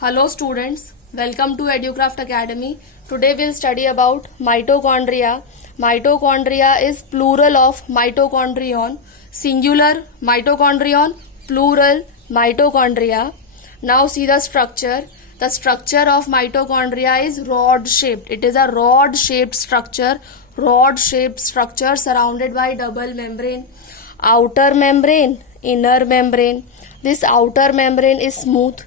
Hello students, welcome to EduCraft Academy. Today we'll study about mitochondria. Mitochondria is plural of mitochondrion, singular mitochondrion, plural mitochondria. Now see the structure. The structure of mitochondria is rod shaped. It is a rod shaped structure surrounded by double membrane. Outer membrane, inner membrane. This outer membrane is smooth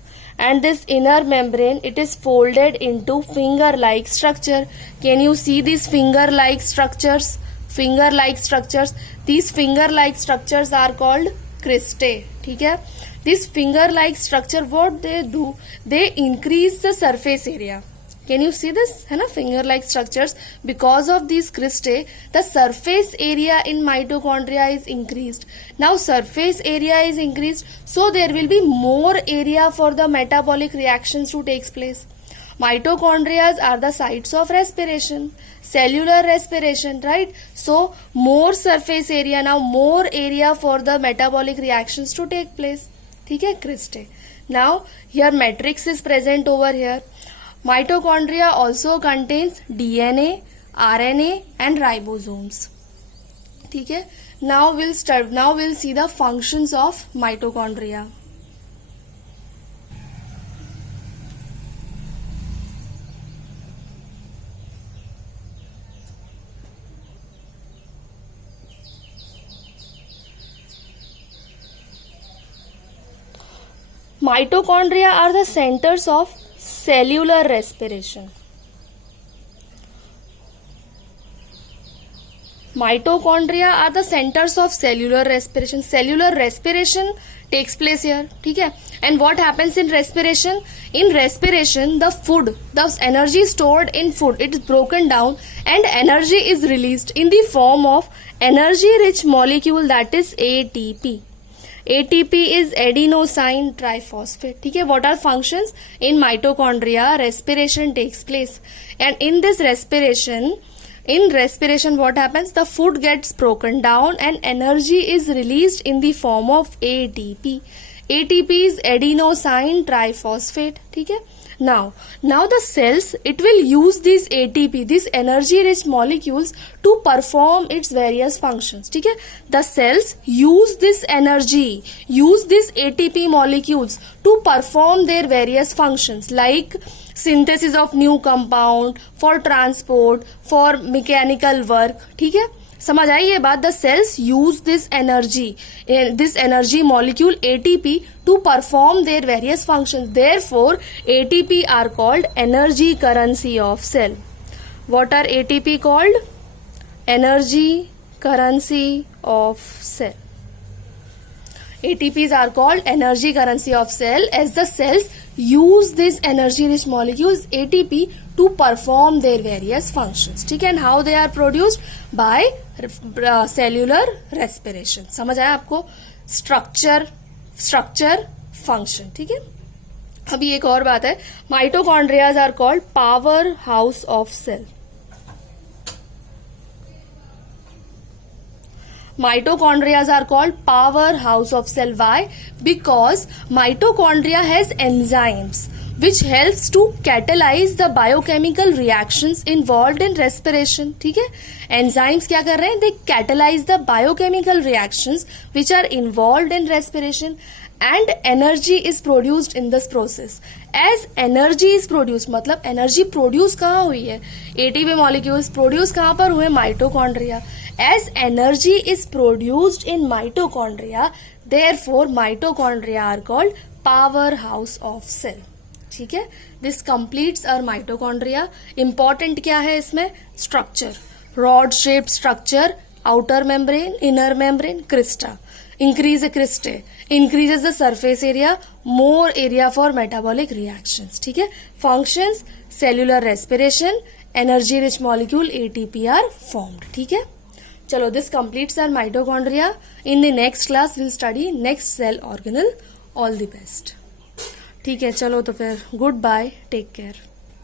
and this inner membrane, it is folded into finger like structure. Can you see these finger like structures? These finger like structures are called cristae. ठीक है? This finger like structure, what they do, they increase the surface area. Can you see this? है ना, finger like structures. Because of these cristae, the surface area in mitochondria is increased. Now surface area is increased, so there will be more area for the metabolic reactions to take place. Mitochondria are the sites of respiration, cellular respiration, right? So more surface area, now more area for the metabolic reactions to take place. ठीक है, cristae. Now here matrix is present over here. Mitochondria also contains DNA, RNA and ribosomes. ठीक है. Now we'll see the functions of mitochondria. Mitochondria are the centers of cellular respiration. Mitochondria are the centers of cellular respiration. Cellular respiration takes place here. ठीक है? And what happens in respiration? In respiration, the energy stored in food, it is broken down and energy is released in the form of energy-rich molecule, that is ATP. ATP is adenosine triphosphate. ठीक है? What are functions? In mitochondria, respiration takes place. And in this respiration, what happens? The food gets broken down and energy is released in the form of ATP. ATP is adenosine triphosphate. ठीक है? Now the cells, it will use this ATP, these energy rich molecules to perform its various functions. ठीक है? The cells use this energy, use these ATP molecules to perform their various functions like synthesis of new compound, for transport, for mechanical work. ठीक है? समझ आई ये बात? The cells use this energy molecule ATP to perform their various functions. Therefore, ATP are called energy currency of cell. What are ATP called? Energy currency of cell. ATPs are called energy currency of cell as the cells use these energy rich molecules ATP to perform their various functions. ठीक है? And how they are produced? By cellular respiration. समझ आया आपको? Structure function. ठीक है? अभी एक और बात है, mitochondrias are called power house of cell. Mitochondria are called powerhouse of cell. Why? Because mitochondria has enzymes which helps to catalyze the biochemical reactions involved in respiration. ठीक है? Enzymes क्या कर रहे हैं? They catalyze the biochemical reactions which are involved in respiration and energy is produced in this process. As energy is produced, मतलब energy produce कहाँ हुई है? ATP molecules produce कहाँ पर हुए? Mitochondria. As energy is produced in mitochondria, therefore mitochondria are called powerhouse of cell. ठीक है? This completes our mitochondria. Important क्या है इसमें? Structure. Rod shaped structure, outer membrane, inner membrane, crista. Increase the cristae, increases the surface area, more area for metabolic reactions. ठीक है? Functions, cellular respiration, energy rich molecule ATP are formed. ठीक है? चलो, this completes our mitochondria. In the next class we'll study next cell organelle. All the best. ठीक है, चलो तो फिर गुड बाय, टेक केयर.